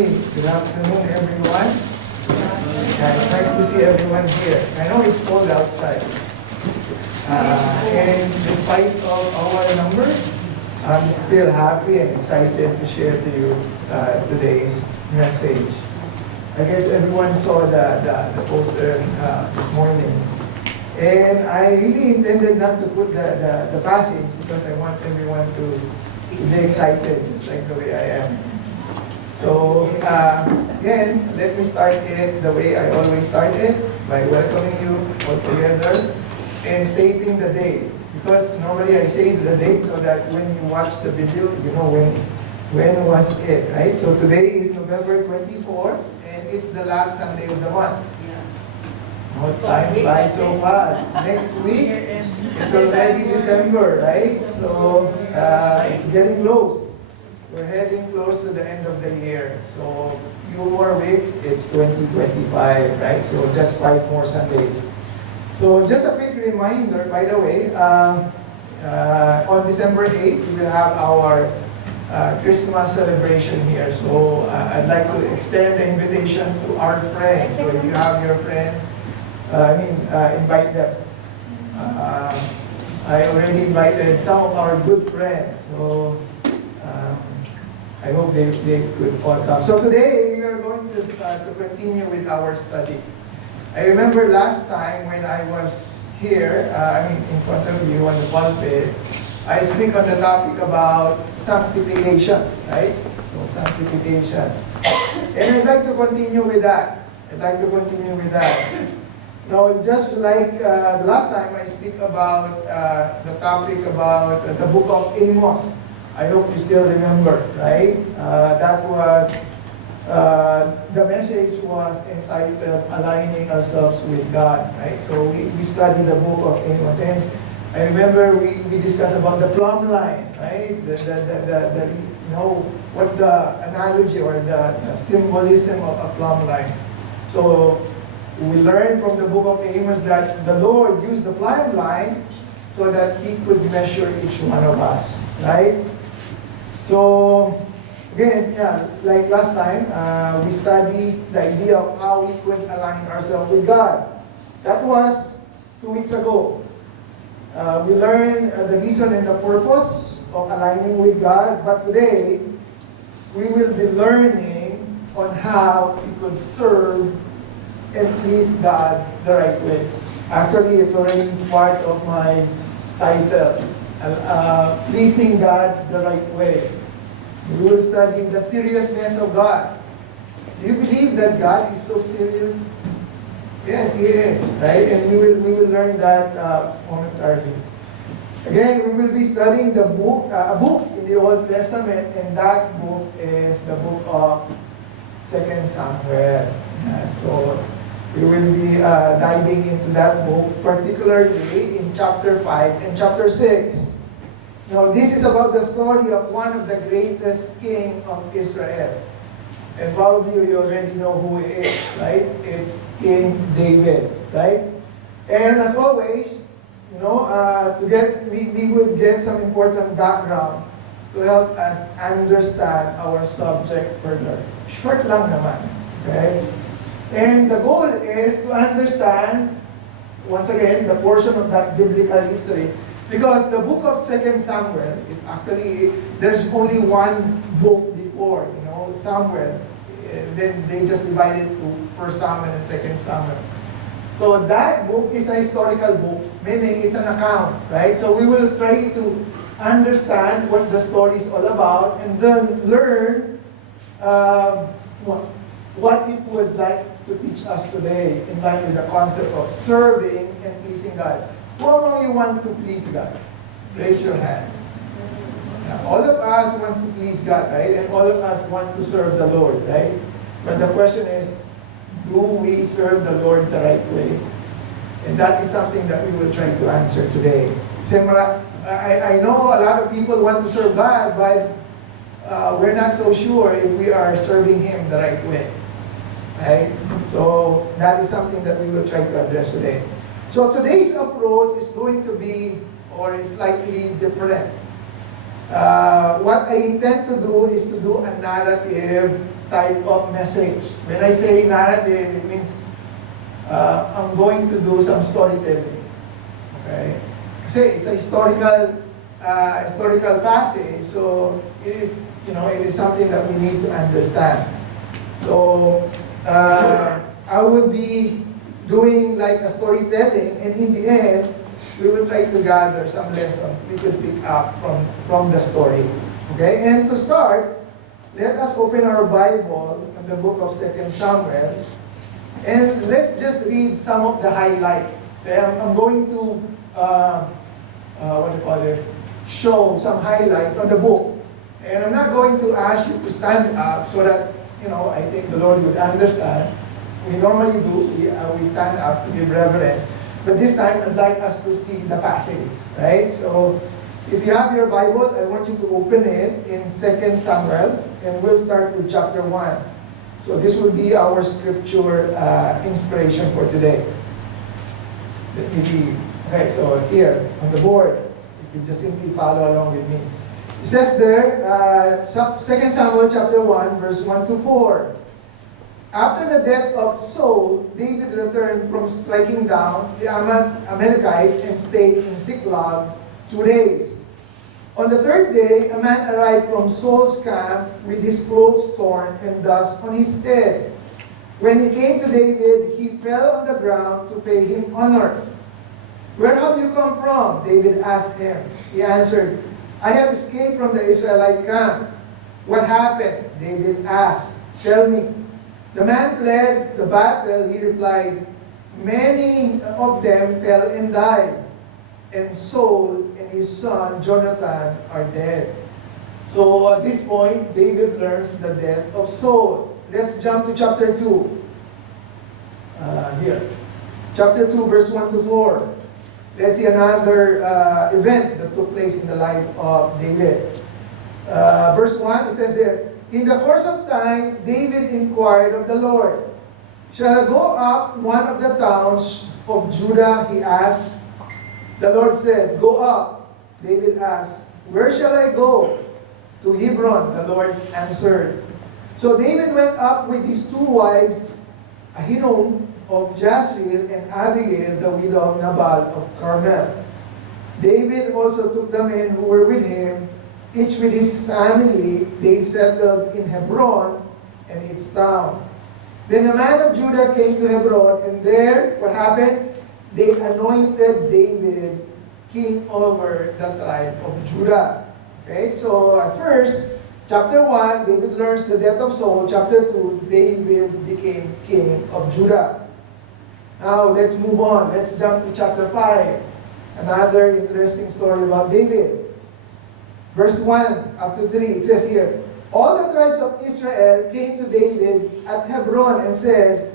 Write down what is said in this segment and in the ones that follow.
Hey, good afternoon, everyone. It's nice to see everyone here. I know it's cold outside. And despite of our numbers, I'm still happy and excited to share to you today's message. I guess everyone saw the poster this morning. And I really intended not to put the passage because I want everyone to be excited, just like the way I am. So, again, let me start it the way I always start it, by welcoming you all together and stating the date. Because normally I say the date so that when you watch the video, you know when was it, right? So today is November 24, and it's the last Sunday of the month. Oh, time flies so fast. Next week, it's already December, right? So, it's getting close. We're heading close to the end of the year. So, few more weeks, it's 2025, right? So, just 5 more Sundays. So, just a quick reminder, by the way, on December 8th, we will have our Christmas celebration here. So, I'd like to extend the invitation to our friends. So, if you have your friends, invite them. I already invited some of our good friends. So, I hope they could all come. So today, we are going to continue with our study. I remember last time when I was here, in front of you on the pulpit, I speak on the topic about sanctification, right? So sanctification. And I'd like to continue with that. Now, just like the last time I speak about the topic about the book of Amos. I hope you still remember, right? That was, the message was entitled, Aligning Ourselves with God, right? So we studied the book of Amos, and I remember we discussed about the plumb line, right? What's the analogy or the symbolism of a plumb line? So we learned from the book of Amos that the Lord used the plumb line so that He could measure each one of us, right? So, again, like last time, we studied the idea of how we could align ourselves with God. That was 2 weeks ago. We learned the reason and the purpose of aligning with God, but today, we will be learning on how we could serve and please God the right way. Actually, it's already part of my title, Pleasing God the Right Way. We will study the seriousness of God. Do you believe that God is so serious? Yes, He is, right? And we will learn that momentarily. Again, we will be studying a book in the Old Testament, and that book is the book of 2 Samuel. So we will be diving into that book, particularly in chapter 5 and chapter 6. Now, this is about the story of one of the greatest king of Israel. And probably you already know who he is, right? It's King David, right? And as always, we would get some important background to help us understand our subject further. Short lang naman, okay? And the goal is to understand, once again, the portion of that biblical history. Because the book of 2 Samuel, there's only one book before, Samuel. Then they just divided to 1 Samuel and 2 Samuel. So that book is a historical book, meaning it's an account, right? So we will try to understand what the story is all about and then learn what it would like to teach us today in line with the concept of serving and pleasing God. Who among you want to please God? Raise your hand. Now, all of us want to please God, right? And all of us want to serve the Lord, right? But the question is, do we serve the Lord the right way? And that is something that we will try to answer today. I know a lot of people want to serve God, but we're not so sure if we are serving Him the right way. Right? So that is something that we will try to address today. So today's approach is going to be, or is slightly different. What I intend to do is to do a narrative type of message. When I say narrative, it means I'm going to do some storytelling. Okay? Kasi it's a historical passage, so it is, it is something that we need to understand. So, I will be doing like a storytelling, and in the end, we will try to gather some lessons we could pick up from the story. Okay? And to start, let us open our Bible in the book of 2 Samuel, and let's just read some of the highlights. Okay? I'm going to, show some highlights on the book. And I'm not going to ask you to stand up so that, I think the Lord would understand. We normally do, we stand up to give reverence. But this time, I'd like us to see the passage, right? So, if you have your Bible, I want you to open it in 2 Samuel, and we'll start with chapter 1. So this will be our scripture inspiration for today. Let me read. Okay, so here, on the board, you can just simply follow along with me. It says there, 2 Samuel chapter 1, verse 1 to 4. After the death of Saul, David returned from striking down the Amalekites and stayed in Ziklag 2 days. On the third day, a man arrived from Saul's camp with his clothes torn and dust on his head. When he came to David, he fell on the ground to pay him honor. "Where have you come from?" David asked him. He answered, "I have escaped from the Israelite camp." "What happened?" David asked. "Tell me." The man fled the battle. He replied, "Many of them fell and died, and Saul and his son Jonathan are dead." So at this point, David learns the death of Saul. Let's jump to chapter 2. Here. Chapter 2, verse 1 to 4. Let's see another event that took place in the life of David. Verse 1, it says there, "In the course of time, David inquired of the Lord, 'Shall I go up one of the towns of Judah?' he asked. The Lord said, 'Go up.' David asked, 'Where shall I go?' 'To Hebron,' the Lord answered. So David went up with his 2 wives, Ahinoam of Jezreel and Abigail, the widow of Nabal of Carmel. David also took the men who were with him, each with his family. They settled in Hebron and its town. Then the man of Judah came to Hebron, and there, what happened? They anointed David king over the tribe of Judah. Okay, so at first, chapter 1, David learns the death of Saul. Chapter 2, David became king of Judah. Now, let's move on. Let's jump to chapter 5. Another interesting story about David. Verse 1 up to 3, it says here, "All the tribes of Israel came to David at Hebron and said,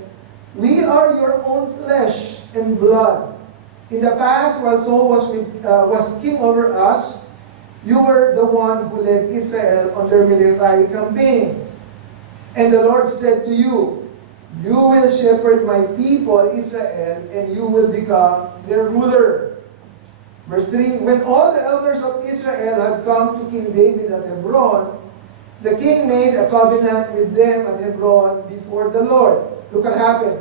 'We are your own flesh and blood. In the past, while Saul was king over us, you were the one who led Israel on their military campaigns. And the Lord said to you, you will shepherd my people Israel, and you will become their ruler.'" Verse 3, "When all the elders of Israel had come to King David at Hebron, the king made a covenant with them at Hebron before the Lord." Look what happened.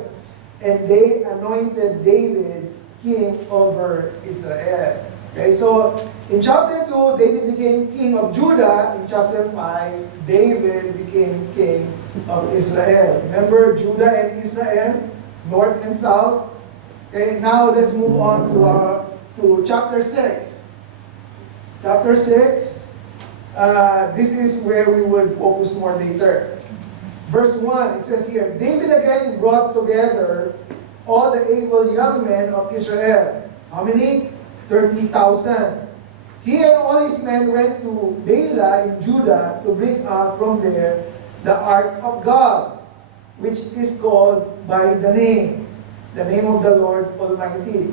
"And they anointed David king over Israel." Okay, so in chapter 2, David became king of Judah. In chapter 5, David became king of Israel. Remember Judah and Israel, north and south? Okay, now let's move on to chapter 6. Chapter 6, this is where we would focus more later. Verse 1, it says here, "David again brought together all the able young men of Israel." How many? 30,000. He and all his men went to Bela in Judah to bring up from there the ark of God, which is called by the name of the Lord Almighty,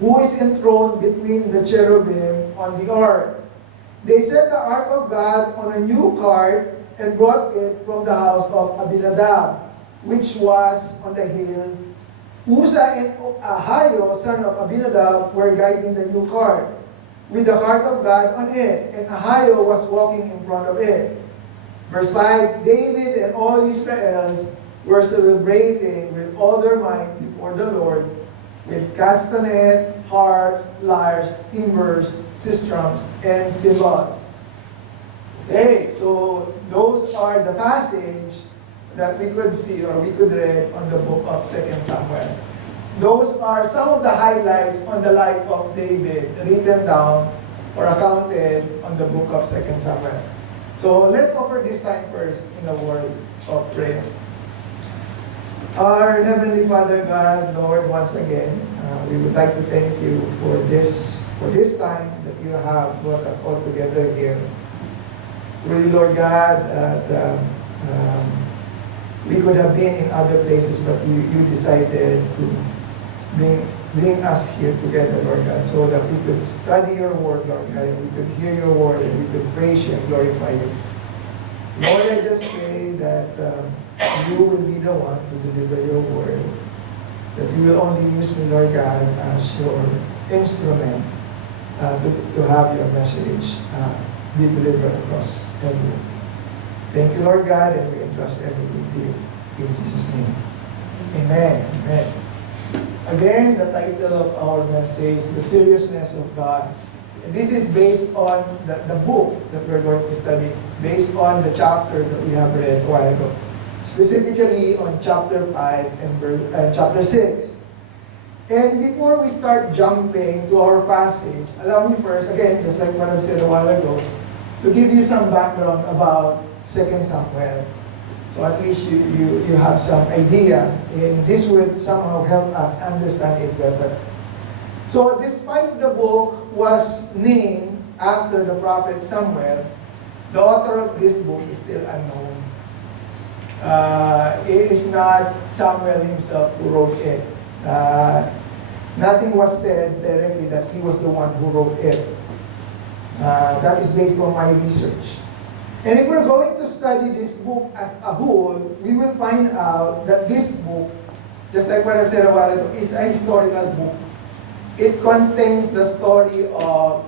who is enthroned between the cherubim on the ark. They set the ark of God on a new cart and brought it from the house of Abinadab, which was on the hill. Uzzah and Ahio, son of Abinadab, were guiding the new cart, with the cart of God on it, and Ahio was walking in front of it. Verse 5, David and all Israel were celebrating with all their might before the Lord with castanet, harps, lyres, timbrels, sistrums, and cymbals. Okay, so those are the passage that we could see or we could read on the book of 2 Samuel. Those are some of the highlights on the life of David written down or accounted on the book of 2 Samuel. So let's offer this time first in a word of prayer. Our Heavenly Father God, Lord, once again, we would like to thank you for this time that you have brought us all together here. Really, Lord God, that we could have been in other places, but you decided to bring us here together, Lord God, so that we could study your word, Lord God, and we could hear your word, and we could praise you and glorify you. Lord, I just pray that you will be the one to deliver your word, that you will only use me, Lord God, as your instrument to have your message be delivered across everyone. Thank you, Lord God, and we entrust everything to you. In Jesus' name. Amen. Amen. Again, the title of our message, The Seriousness of God. And this is based on the book that we're going to study, based on the chapter that we have read a while ago. Specifically on chapter 5 and chapter 6. And before we start jumping to our passage, allow me first, again, just like what I said a while ago, to give you some background about 2 Samuel. So at least you have some idea, and this would somehow help us understand it better. So despite the book was named after the prophet Samuel, the author of this book is still unknown. It is not Samuel himself who wrote it. Nothing was said directly that he was the one who wrote it. That is based on my research. And if we're going to study this book as a whole, we will find out that this book, just like what I said a while ago, is a historical book. It contains the story of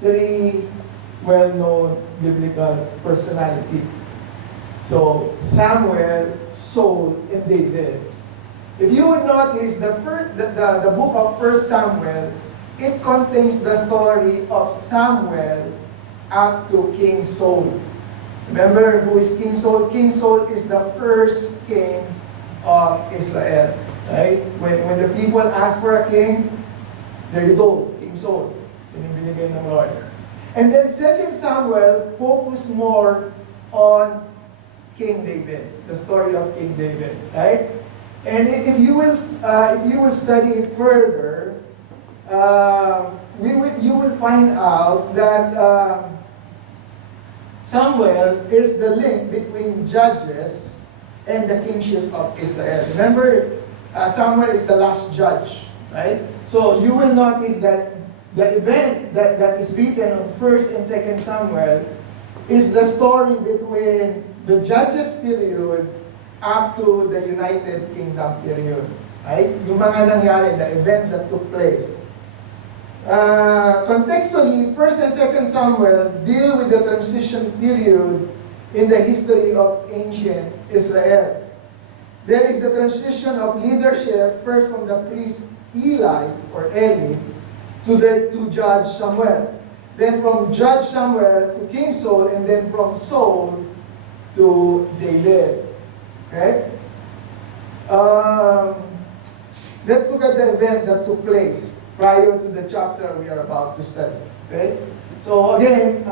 three well-known biblical personalities. So, Samuel, Saul, and David. If you would notice, the book of 1 Samuel, it contains the story of Samuel up to King Saul. Remember who is King Saul? King Saul is the first king of Israel. Right? When the people ask for a king, there you go, King Saul. Yun yung binigay ng Lord. And then 2 Samuel focused more on King David, the story of King David, right? And if you will study it further, you will find out that Samuel is the link between Judges and the kingship of Israel. Remember, Samuel is the last judge, right? So you will notice that the event that is written on 1 and 2 Samuel is the story between the Judges period up to the United Kingdom period. Right? Yung mga nangyari, the event that took place. Contextually, 1 and 2 Samuel deal with the transition period in the history of ancient Israel. There is the transition of leadership, first from the priest Eli, or Eli, to Judge Samuel. Then from Judge Samuel to King Saul, and then from Saul to David. Okay? Let's look at the event that took place prior to the chapter we are about to study. Okay? So again,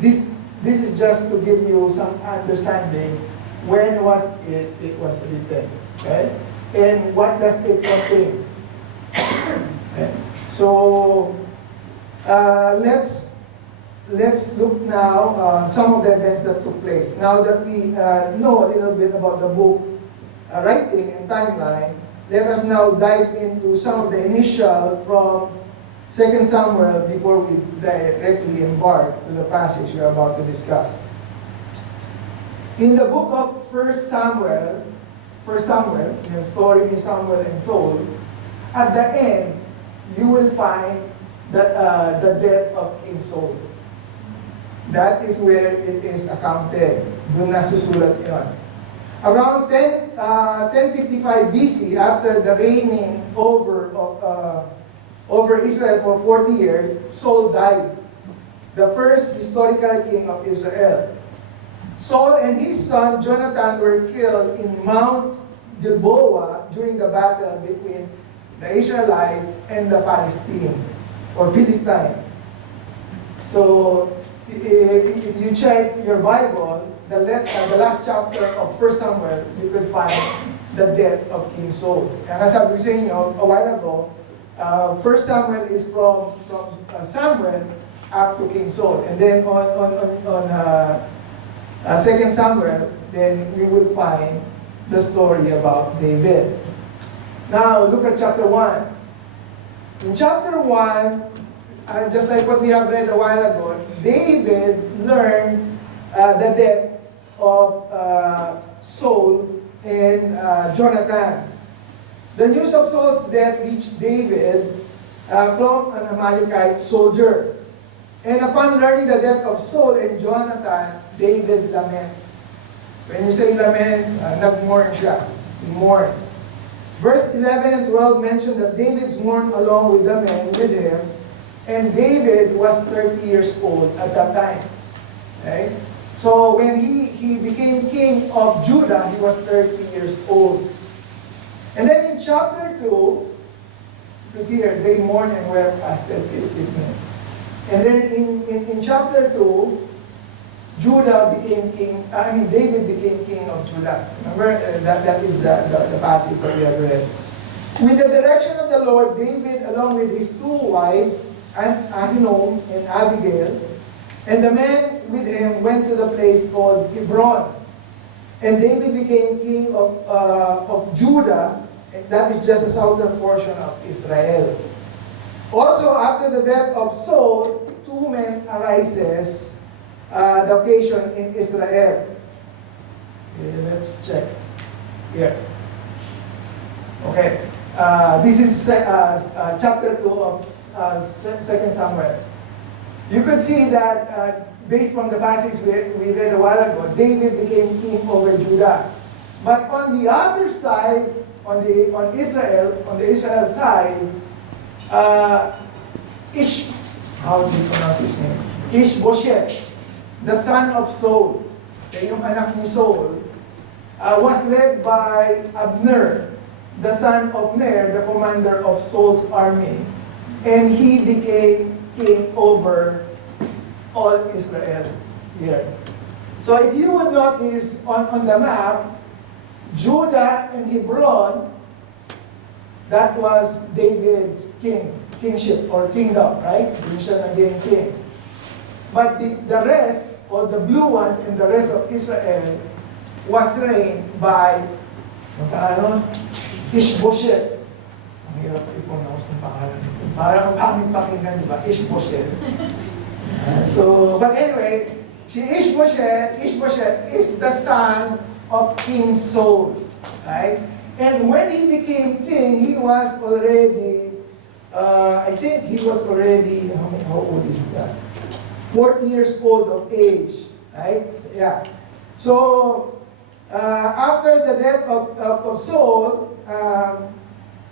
this is just to give you some understanding when was it was written. Okay? And what does it contain. Okay? So let's look now some of the events that took place. Now that we know a little bit about the book writing and timeline, let us now dive into some of the initial from 2 Samuel before we directly embark to the passage we are about to discuss. In the book of 1 Samuel, the story of Samuel and Saul, at the end, you will find the death of King Saul. That is where it is accounted. Doon nasusulat yun. Around 1055 BC, after the reigning over Israel for 40 years, Saul died, the first historical king of Israel. Saul and his son Jonathan were killed in Mount Gilboa during the battle between the Israelites and the Palestine or Philistine. So, if you check your Bible, the last chapter of 1 Samuel, you could find the death of King Saul. And as I was saying a while ago, 1 Samuel is from Samuel up to King Saul. And then on 2 Samuel, then we will find the story about David. Now, look at chapter 1. In chapter 1, just like what we have read a while ago, David learned the death of Saul and Jonathan. The news of Saul's death reached David from an Amalekite soldier. And upon learning the death of Saul and Jonathan, David laments. When you say lament, nag-mourn siya. He mourned. Verse 11 and 12 mention that David's mourned along with the men with him, and David was 30 years old at that time. Okay? So when he became king of Judah, he was 30 years old. And then in chapter 2, you can see here, they mourned and wept as the 15 men. And then in chapter 2, David became king of Judah. Remember, that is the passage that we have read. With the direction of the Lord, David, along with his two wives, Ahinoam and Abigail, and the men with him went to the place called Hebron. And David became king of Judah, and that is just the southern portion of Israel. Also, after the death of Saul, two men arises the occasion in Israel. Okay, let's check here. Okay, this is chapter 2 of 2 Samuel. You could see that based on the passage we read a while ago, David became king over Judah. But on the other side, on the Israel side, how do you pronounce his name? Ishbosheth, the son of Saul, yung anak ni Saul, was led by Abner, the son of Ner, the commander of Saul's army, and he became king over all Israel here. So if you would notice on the map, Judah and Hebron, that was David's kingship or kingdom, right? Hindi siya naging king. But the rest, or the blue ones and the rest of Israel, was reigned by Ishbosheth. Ang hirap i-pronounce ng pangalan nito. Parang ang pangit pakinggan, di ba? Ishbosheth. But anyway, Ishbosheth is the son of King Saul, right? And when he became king, he was already, I think he was already, how old is that? 40 years old of age, right? Yeah. So, after the death of Saul,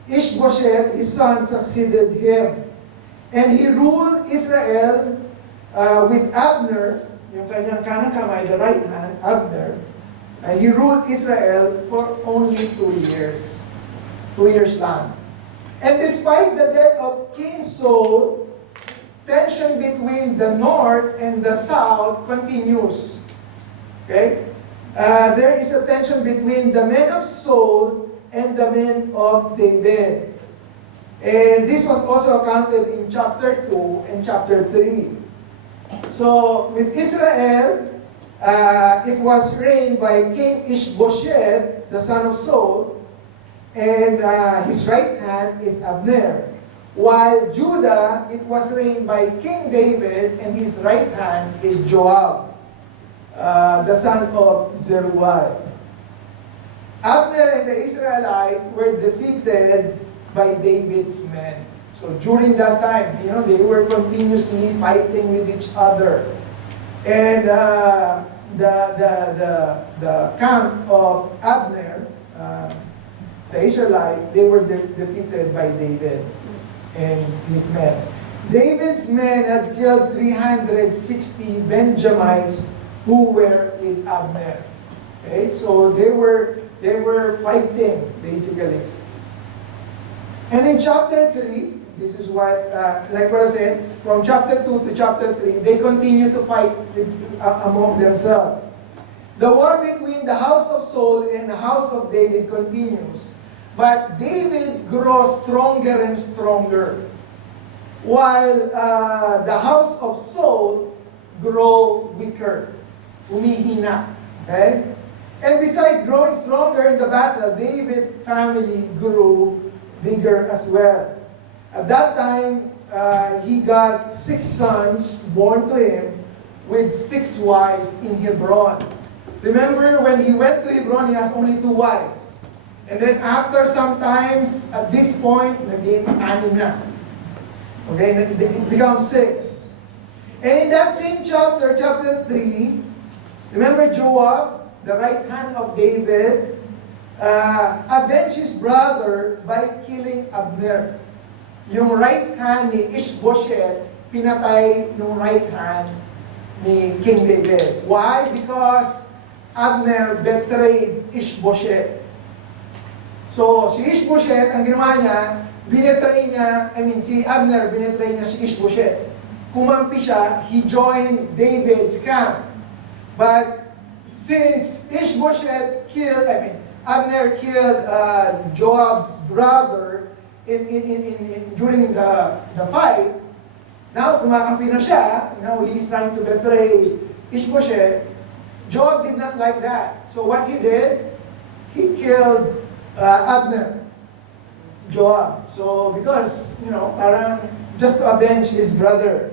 Ishbosheth, his son, succeeded him. And he ruled Israel with Abner, yung kanyang kanang kamay, the right hand, Abner. He ruled Israel for only 2 years. 2 years lang. And despite the death of King Saul, tension between the north and the south continues. Okay? There is a tension between the men of Saul and the men of David. And this was also accounted in chapter 2 and chapter 3. So, with Israel, it was reigned by King Ishbosheth, the son of Saul, and his right hand is Abner. While Judah, it was reigned by King David, and his right hand is Joab, the son of Zeruiah. Abner and the Israelites were defeated by David's men. So during that time, they were continuously fighting with each other. And the camp of Abner, the Israelites, they were defeated by David and his men. David's men had killed 360 Benjamites who were with Abner. Okay, so they were fighting basically. And in chapter 3, this is what, like what I said, from chapter 2 to chapter 3, they continue to fight among themselves. The war between the house of Saul and the house of David continues. But David grows stronger and stronger, while the house of Saul grow weaker, humihina. Okay? And besides growing stronger in the battle, David's family grew bigger as well. At that time, he got 6 sons born to him with 6 wives in Hebron. Remember, when he went to Hebron, he has only 2 wives. And then after some times, at this point, naging 6 na. Okay, it becomes 6. And in that same chapter, chapter 3, remember Joab, the right hand of David, avenged his brother by killing Abner. Yung right hand ni Ishbosheth, pinatay yung right hand ni King David. Why? Because Abner betrayed Ishbosheth. So, si Ishbosheth, ang ginawa niya, si Abner, binetray niya si Ishbosheth. Kumampi siya, he joined David's camp. But since Abner killed Joab's brother during the fight, now kumakampi na siya, now he's trying to betray Ishbosheth. Joab did not like that. So what he did, he killed Abner, Joab. So because, parang just to avenge his brother.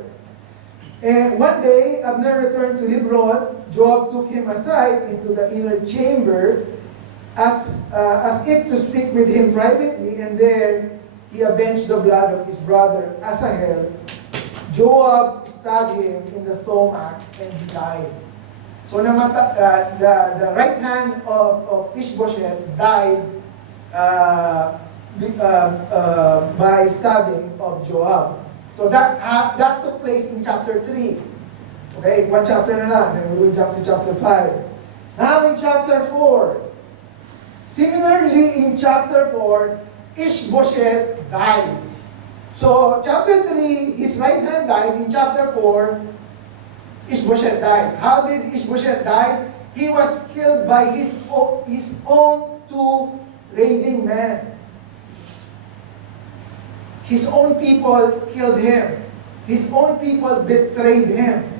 And one day, Abner returned to Hebron. Joab took him aside into the inner chamber as if to speak with him privately, and there he avenged the blood of his brother Asahel. Joab stabbed him in the stomach and he died. So the right hand of Ishbosheth died by stabbing of Joab. So that took place in chapter 3. Okay, 1 chapter na lang, then we will jump to chapter 5. Now in chapter 4, similarly in chapter 4, Ishbosheth died. So chapter 3, his right hand died. In chapter 4, Ishbosheth died. How did Ishbosheth die? He was killed by his own 2 raiding men. His own people killed him. His own people betrayed him.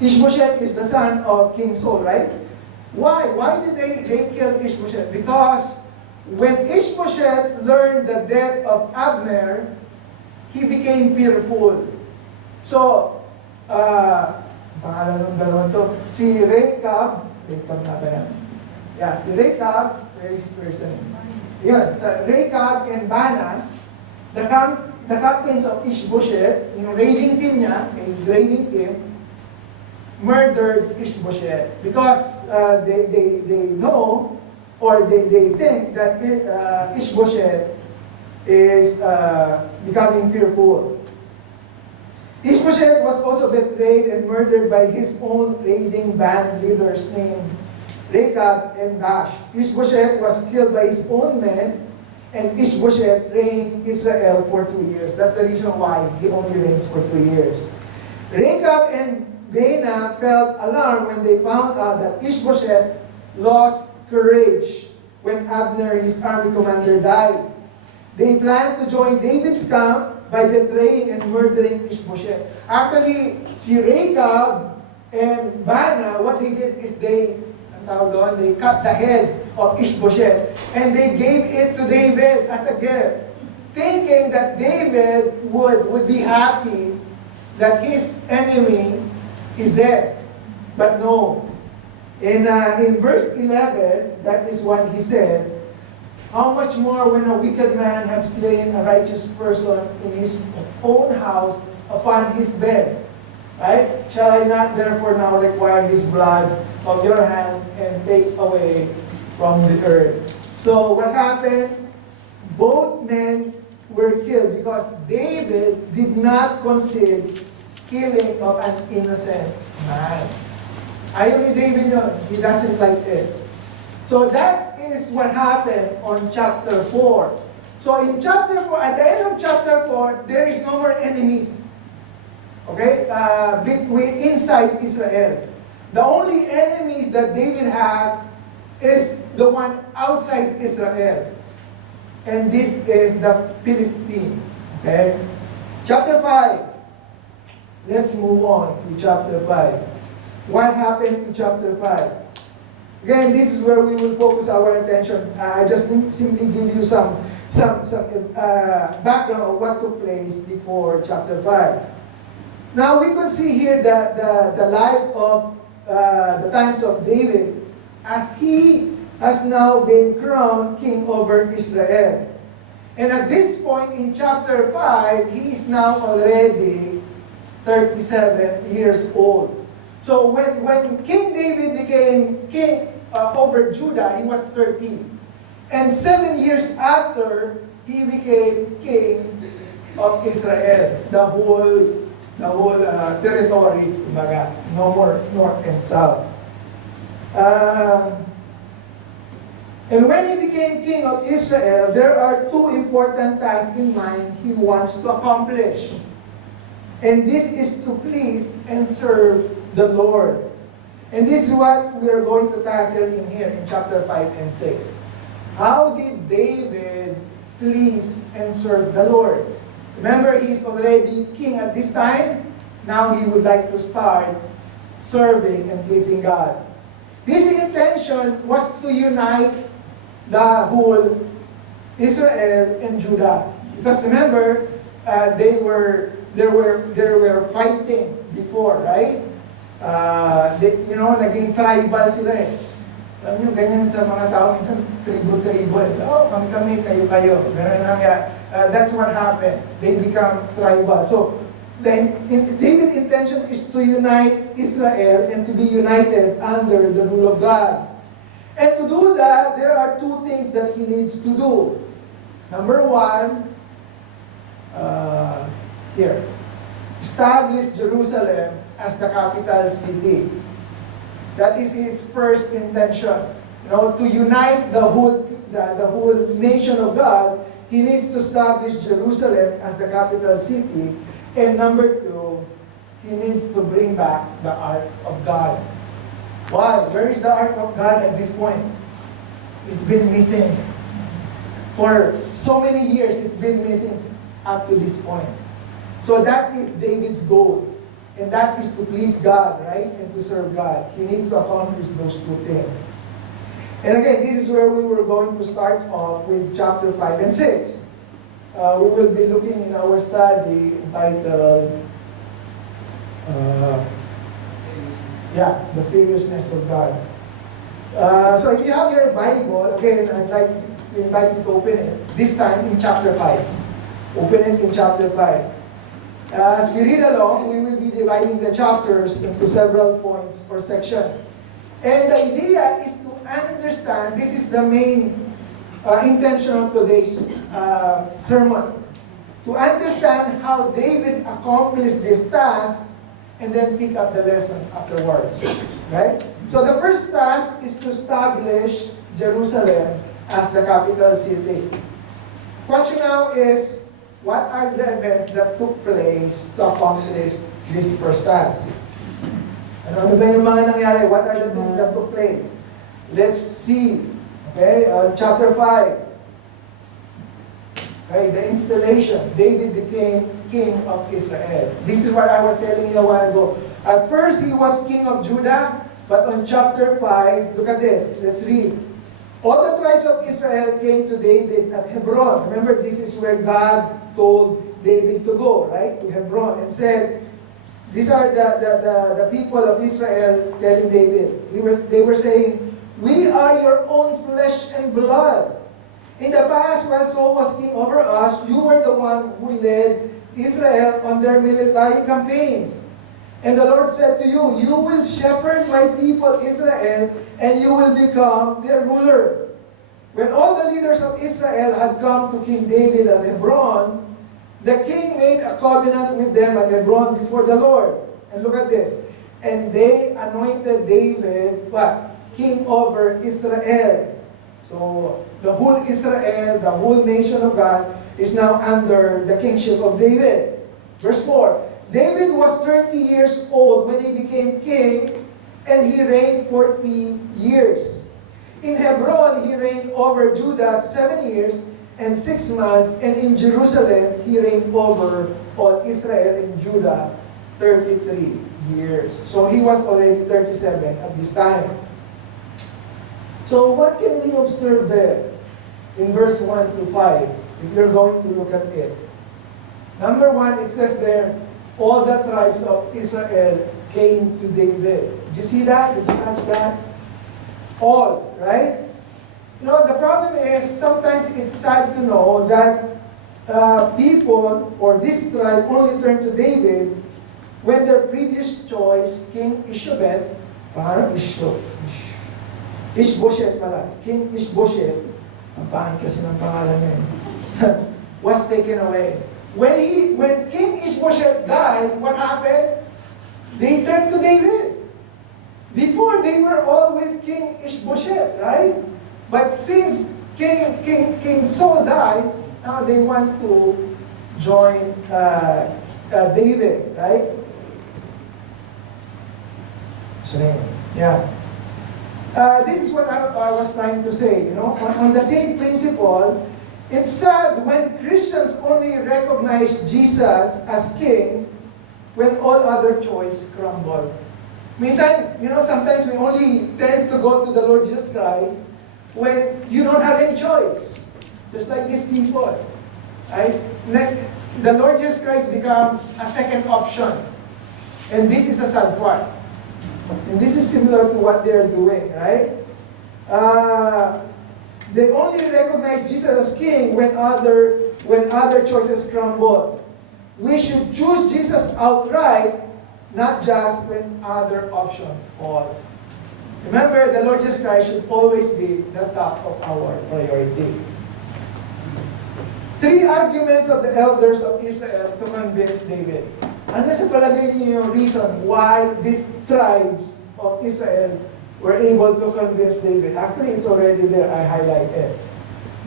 Ishbosheth is the son of King Saul, right? Why? Why did they kill Ishbosheth? Because when Ishbosheth learned the death of Abner, he became fearful. So, pangalan ng dalawang to, si Rechab na ba yan? Yeah, si Rechab, where's the name? Yeah, Rechab and Baana, the captains of Ishbosheth, yung raiding team niya, his raiding team, murdered Ishbosheth because they know, or they think that Ishbosheth is becoming fearful. Ishbosheth was also betrayed and murdered by his own raiding band leaders named Rechab and Bash. Ishbosheth was killed by his own men, and Ishbosheth reigned Israel for 2 years. That's the reason why he only reigns for 2 years. Rechab and Baana felt alarmed when they found out that Ishbosheth lost courage when Abner, his army commander, died. They planned to join David's camp by betraying and murdering Ishbosheth. Actually, si Rechab and Baana, what they did is they cut the head of Ishbosheth and they gave it to David as a gift, thinking that David would be happy that his enemy is dead. But no. In verse 11, that is what he said, how much more when a wicked man have slain a righteous person in his own house upon his bed. Right? Shall I not therefore now require his blood of your hand and take away from the earth? So what happened? Both men were killed because David did not concede killing of an innocent man. Ayaw ni David yun. He doesn't like it. So that is what happened on chapter 4. So in chapter 4, at the end of chapter 4, there is no more enemies. Okay? Between inside Israel. The only enemies that David had is the one outside Israel. And this is the Philistine. Okay? Chapter 5. Let's move on to chapter 5. What happened to chapter 5? Again, this is where we will focus our attention. I just simply give you some background of what took place before chapter 5. Now we can see here the life of the times of David as he has now been crowned king over Israel. And at this point in chapter 5, he is now already 37 years old. So when King David became king over Judah, he was 13. And 7 years after, he became king of Israel. The whole territory, kumbaga, no more north and south. And when he became king of Israel, there are two important tasks in mind he wants to accomplish. And this is to please and serve the Lord. And this is what we are going to tackle in here in chapter 5 and 6. How did David please and serve the Lord? Remember, he is already king at this time. Now he would like to start serving and pleasing God. His intention was to unite the whole Israel and Judah. Because remember, they were fighting before, right? Naging tribal sila eh. Alam nyo, ganyan sa mga tao, minsan tribo-tribo eh. Oh, kami-kami, kayo-kayo. Ganun lang yan. That's what happened. They become tribal. So, David's intention is to unite Israel and to be united under the rule of God. And to do that, there are two things that he needs to do. Number one, here, establish Jerusalem as the capital city. That is his first intention. To unite the whole nation of God, he needs to establish Jerusalem as the capital city. And number two, he needs to bring back the Ark of God. Why? Where is the Ark of God at this point? It's been missing. For so many years, it's been missing up to this point. So that is David's goal. And that is to please God, right? And to serve God. He needs to accomplish those two things. And again, this is where we were going to start off with chapter 5 and 6. We will be looking in our study entitled, The Seriousness of God. So if you have your Bible, again, I'd like to invite you to open it. This time in chapter 5. Open it in chapter 5. As we read along, we will be dividing the chapters into several points or sections. And the idea is to understand, this is the main intention of today's sermon, to understand how David accomplished this task and then pick up the lesson afterwards. Right? So the first task is to establish Jerusalem as the capital city. Question now is, what are the events that took place to accomplish this first task? Ano ba yung mga nangyari? What are the things that took place? Let's see. Okay, chapter 5. Okay, the installation. David became king of Israel. This is what I was telling you a while ago. At first, he was king of Judah, but on chapter 5, look at this. Let's read. All the tribes of Israel came to David at Hebron. Remember, this is where God told David to go, right? To Hebron, and said, these are the people of Israel telling David. They were saying, we are your own flesh and blood. In the past, while Saul was king over us, you were the one who led Israel on their military campaigns. And the Lord said to you, you will shepherd my people Israel, and you will become their ruler. When all the leaders of Israel had come to King David at Hebron, the king made a covenant with them at Hebron before the Lord. And look at this. And they anointed David, what? King over Israel. So, the whole Israel, the whole nation of God, is now under the kingship of David. Verse 4. David was 30 years old when he became king, and he reigned 40 years. In Hebron, he reigned over Judah 7 years and 6 months, and in Jerusalem, he reigned over all Israel and Judah 33 years. So he was already 37 at this time. So what can we observe there in verse 1 to 5, if you're going to look at it? Number 1, it says there, all the tribes of Israel came to David. Did you see that? Did you catch that? All, right? You know, the problem is, sometimes it's sad to know that people, or this tribe, only turn to David when their previous choice, King Ishbosheth, Ishbosheth pala, King Ishbosheth, ang pangit kasi ng pangalan niya, was taken away. When King Ishbosheth died, what happened? They turned to David. Before, they were all with King Ishbosheth, right? But since King Saul died, now they want to join David, right? So, yeah. This is what I was trying to say, you know. On the same principle, it's sad when Christians only recognize Jesus as King when all other choice crumble. Minsan, you know, sometimes we only tend to go to the Lord Jesus Christ when you don't have any choice. Just like these people. Right? The Lord Jesus Christ become a second option. And this is a sad part. And this is similar to what they're doing, right? They only recognize Jesus as King when other choices crumble. We should choose Jesus outright, not just when other option falls. Remember, the Lord Jesus Christ should always be the top of our priority. 3 arguments of the elders of Israel to convince David. Ano sa palagay niyo yung reason why these tribes of Israel were able to convince David? Actually, it's already there. I highlighted.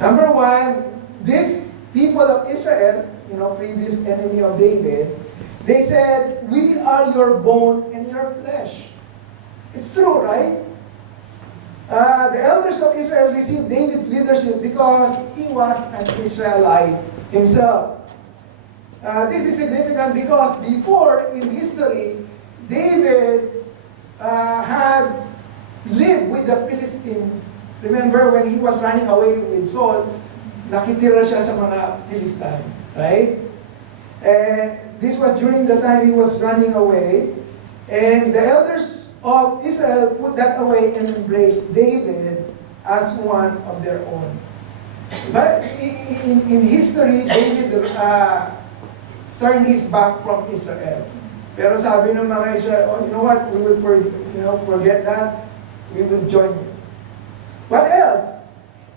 Number 1, these people of Israel, you know, previous enemy of David, they said, we are your bone and your flesh. It's true, right? The elders of Israel received David's leadership because he was an Israelite himself. This is significant because before, in history, David had lived with the Philistine. Remember when he was running away with Saul, nakitira siya sa mga Philistine, right? This was during the time he was running away, and the elders of Israel put that away and embraced David as one of their own. But in history, David turned his back from Israel. Pero sabi ng mga Israel, oh, you know what? We will forget that. We will join you. What else?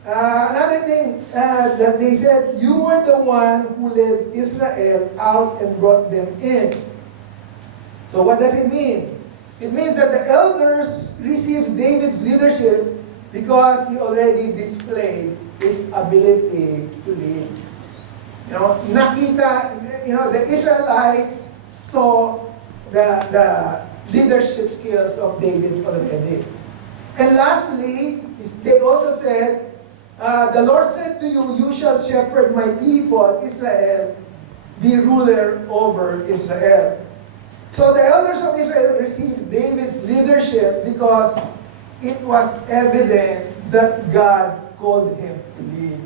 Another thing that they said, you were the one who led Israel out and brought them in. So what does it mean? It means that the elders received David's leadership because he already displayed his ability to lead. You know, the Israelites saw the leadership skills of David already. And lastly, they also said, the Lord said to you, you shall shepherd my people, Israel, be ruler over Israel. So the elders of Israel received David's leadership because it was evident that God called him to lead.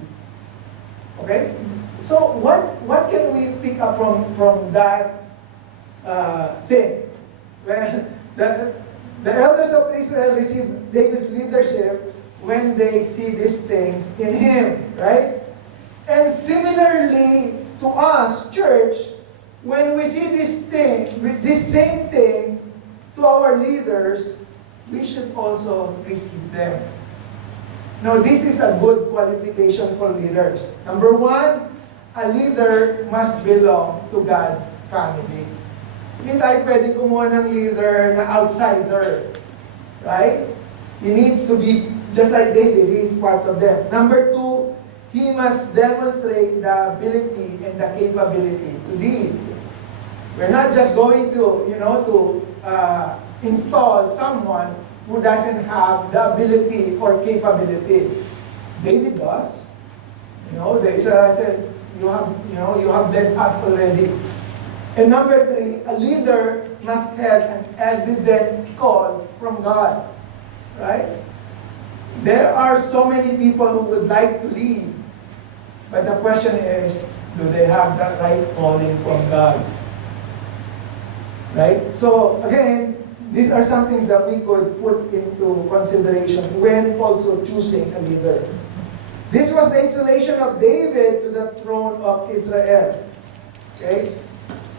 Okay? So what can we pick up from that thing? Well, the elders of Israel received David's leadership when they see these things in him, right? And similarly to us, church, when we see these things, this same thing our leaders, we should also receive them. Now, this is a good qualification for leaders. Number one, a leader must belong to God's family. Hindi tayo pwede kumuha ng leader na outsider. Right? He needs to be, just like David, he is part of them. Number two, he must demonstrate the ability and the capability to lead. We're not just going to, install someone who doesn't have the ability or capability. David does. The Israel said, you have led us already. And number three, a leader must have an evident call from God. Right? There are so many people who would like to lead. But the question is, do they have that right calling from God? Right? So, again, these are some things that we could put into consideration when also choosing a leader. This was the installation of David to the throne of Israel. Okay?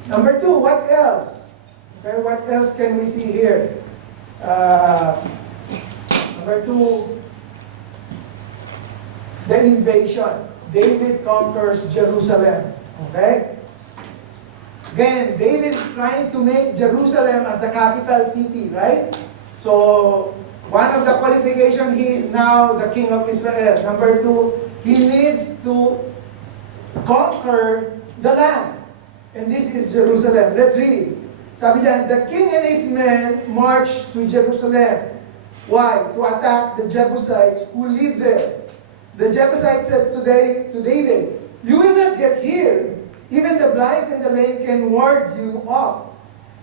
Number two, what else? Okay, what else can we see here? Number two, the invasion. David conquers Jerusalem. Okay? Again, David is trying to make Jerusalem as the capital city, right? So, one of the qualifications, he is now the king of Israel. Number two, he needs to conquer the land. And this is Jerusalem. Let's read. Sabi diyan, the king and his men marched to Jerusalem. Why? To attack the Jebusites who live there. The Jebusites said to David, you will not get here. Even the blind and the lame can ward you off.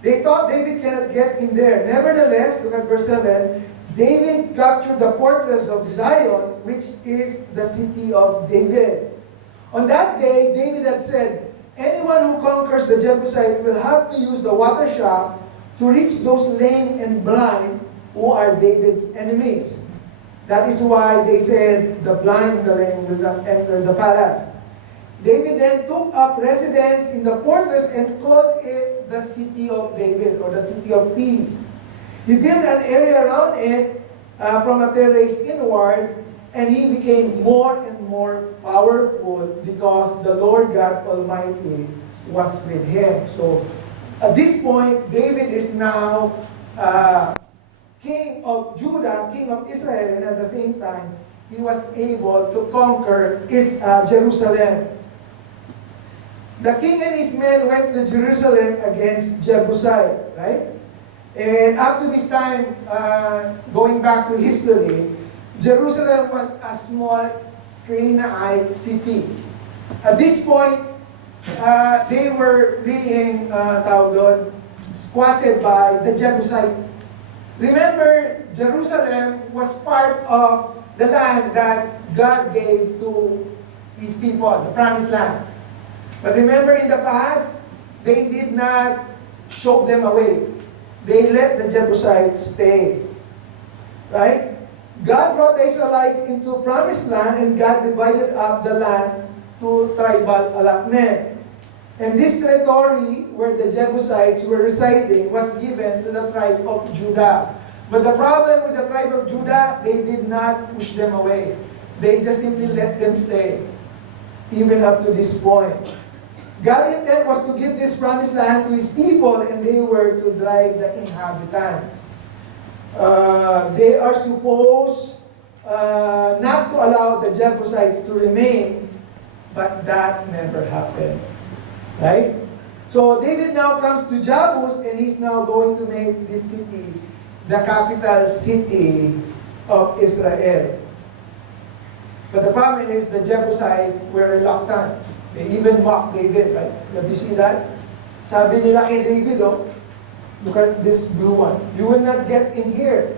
They thought David cannot get in there. Nevertheless, look at verse 7, David captured the fortress of Zion, which is the city of David. On that day, David had said, anyone who conquers the Jebusite will have to use the water shaft to reach those lame and blind who are David's enemies. That is why they said, the blind and the lame will not enter the palace. David then took up residence in the fortress and called it the city of David, or the city of peace. He built an area around it from a terrace inward, and he became more and more powerful because the Lord God Almighty was with him. So, at this point, David is now king of Judah, king of Israel, and at the same time, he was able to conquer Jerusalem. The king and his men went to Jerusalem against Jebusite, right? And up to this time, going back to history, Jerusalem was a small Canaanite city. At this point, they were being squatted by the Jebusite. Remember, Jerusalem was part of the land that God gave to His people, the promised land. But remember, in the past, they did not shove them away. They let the Jebusites stay. Right? God brought the Israelites into promised land, and God divided up the land to tribal allotment. And this territory where the Jebusites were residing was given to the tribe of Judah. But the problem with the tribe of Judah, they did not push them away. They just simply let them stay, even up to this point. God's intent was to give this promised land to His people, and they were to drive the inhabitants. They are supposed not to allow the Jebusites to remain, but that never happened. Right? So David now comes to Jebus, and he's now going to make this city the capital city of Israel. But the problem is the Jebusites were reluctant. They even mocked David, right? Have you seen that? Sabi nila kay David, look at this blue one. You will not get in here.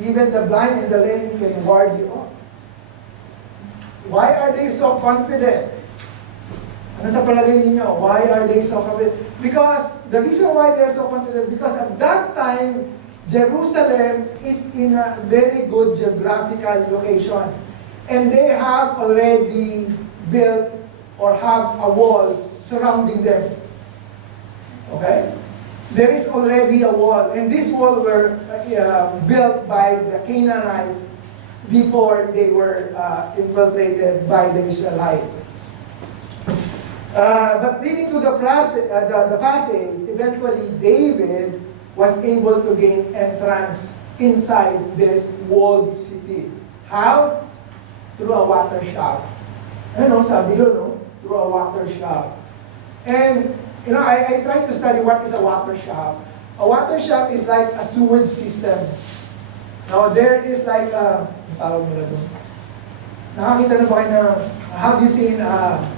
Even the blind and the lame can ward you off. Why are they so confident? Ano sa palagay ninyo? Why are they so confident? Because, the reason why they're so confident, because at that time, Jerusalem is in a very good geographical location. And they have already built or have a wall surrounding them. Okay? there is already a wall. And this wall were built by the Canaanites before they were infiltrated by the Israelites. But leading to the passage, eventually David was able to gain entrance inside this walled city. How? Through a water shaft. Ano, sabi doon, no? Through a water shaft. And, you know, I tried to study what is a water shaft. A water shaft is like a sewage system. Now, there is like a, tawag mo na doon. Nakakita na ba kayo na, have you seen an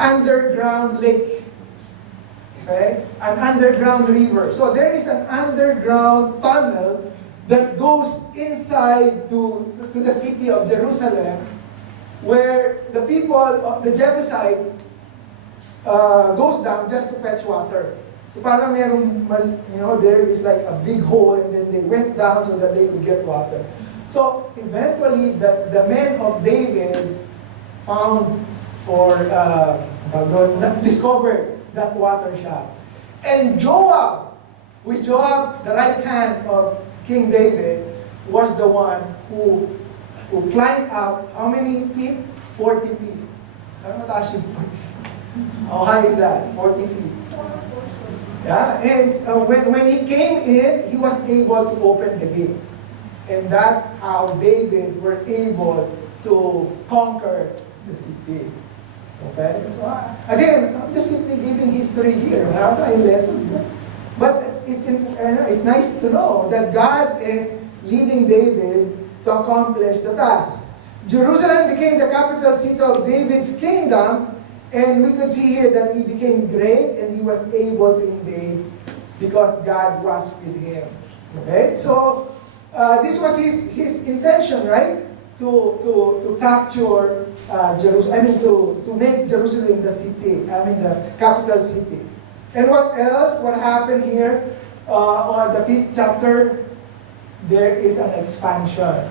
underground lake? Okay? An underground river. So there is an underground tunnel that goes inside to the city of Jerusalem, where the people of the Jebusites goes down just to fetch water. So parang merong, you know, there is like a big hole, and then they went down so that they could get water. So eventually, the men of David found or discovered that water shaft. And Joab, who is Joab, the right hand of King David, was the one who climbed up, how many feet? 40 feet. Ano mataas yung 40? How high is that? 40 feet. Yeah, and when he came in, he was able to open the gate. And that's how David were able to conquer the city. Okay? So, again, I'm just simply giving history here. But it's nice to know that God is leading David to accomplish the task. Jerusalem became the capital city of David's kingdom, and we could see here that he became great and he was able to invade because God was with him. Okay? So, this was his intention, right? To capture Jerusalem, I mean to make Jerusalem the city, the capital city. And what else? What happened here on the 5th chapter? There is an expansion.